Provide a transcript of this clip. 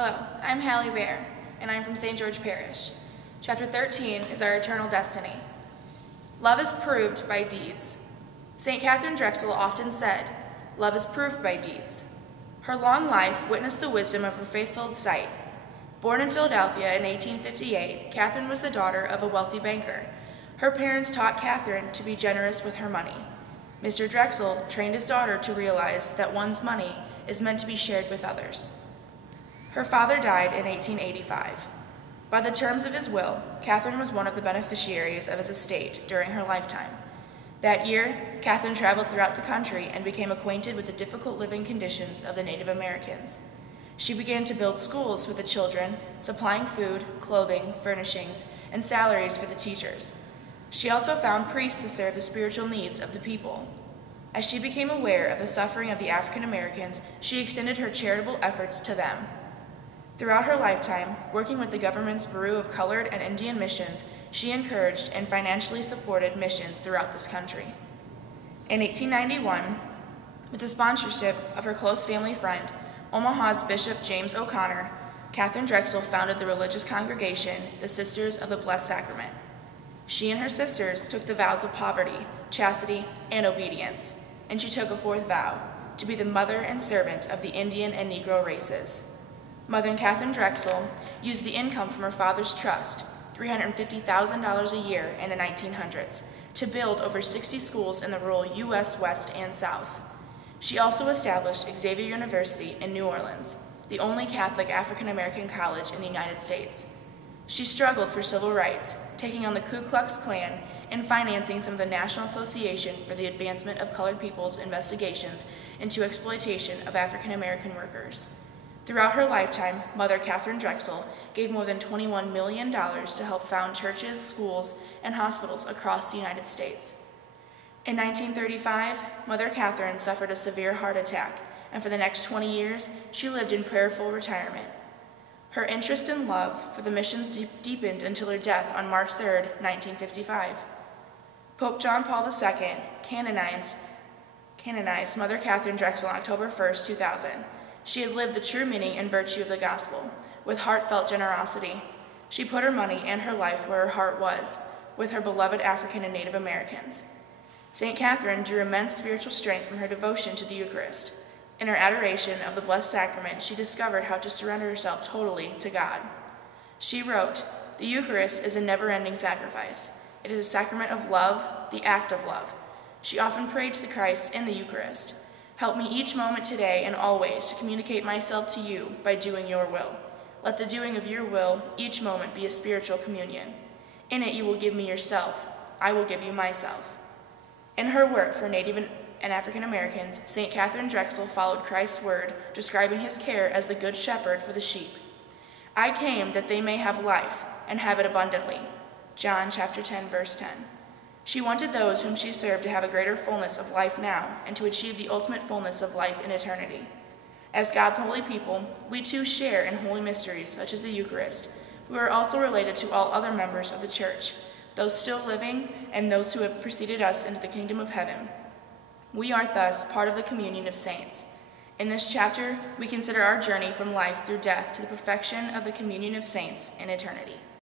Hello, I'm Hallie Bear, and I'm from St. George Parish. Chapter 13 is our eternal destiny. Love is proved by deeds. St. Katharine Drexel often said, "Love is proved by deeds." Her long life witnessed the wisdom of her faith-filled sight. Born in Philadelphia in 1858, Katharine was the daughter of a wealthy banker. Her parents taught Katharine to be generous with her money. Mr. Drexel trained his daughter to realize that one's money is meant to be shared with others. Her father died in 1885. By the terms of his will, Katharine was one of the beneficiaries of his estate during her lifetime. That year, Katharine traveled throughout the country and became acquainted with the difficult living conditions of the Native Americans. She began to build schools for the children, supplying food, clothing, furnishings, and salaries for the teachers. She also found priests to serve the spiritual needs of the people. As she became aware of the suffering of the African Americans, she extended her charitable efforts to them. Throughout her lifetime, working with the government's Bureau of Colored and Indian Missions, she encouraged and financially supported missions throughout this country. In 1891, with the sponsorship of her close family friend, Omaha's Bishop James O'Connor, Katharine Drexel founded the religious congregation, the Sisters of the Blessed Sacrament. She and her sisters took the vows of poverty, chastity, and obedience, and she took a fourth vow, to be the mother and servant of the Indian and Negro races. Mother Katharine Drexel used the income from her father's trust, $350,000 a year in the 1900s, to build over 60 schools in the rural U.S. West and South. She also established Xavier University in New Orleans, the only Catholic African-American college in the United States. She struggled for civil rights, taking on the Ku Klux Klan and financing some of the National Association for the Advancement of Colored People's investigations into exploitation of African-American workers. Throughout her lifetime, Mother Katharine Drexel gave more than $21 million to help found churches, schools, and hospitals across the United States. In 1935, Mother Katharine suffered a severe heart attack, and for the next 20 years, she lived in prayerful retirement. Her interest and love for the missions deepened until her death on March 3, 1955. Pope John Paul II canonized Mother Katharine Drexel on October 1, 2000. She had lived the true meaning and virtue of the gospel, with heartfelt generosity. She put her money and her life where her heart was, with her beloved African and Native Americans. St. Katharine drew immense spiritual strength from her devotion to the Eucharist. In her adoration of the Blessed Sacrament, she discovered how to surrender herself totally to God. She wrote, "The Eucharist is a never-ending sacrifice. It is a sacrament of love, the act of love." She often prayed to the Christ in the Eucharist. "Help me each moment today and always to communicate myself to you by doing your will. Let the doing of your will each moment be a spiritual communion. In it you will give me yourself. I will give you myself." In her work for Native and African Americans, St. Katharine Drexel followed Christ's word, describing his care as the good shepherd for the sheep. "I came that they may have life and have it abundantly." John chapter 10, verse 10. She wanted those whom she served to have a greater fullness of life now and to achieve the ultimate fullness of life in eternity. As God's holy people, we too share in holy mysteries such as the Eucharist. We are also related to all other members of the Church, those still living and those who have preceded us into the kingdom of heaven. We are thus part of the communion of saints. In this chapter, we consider our journey from life through death to the perfection of the communion of saints in eternity.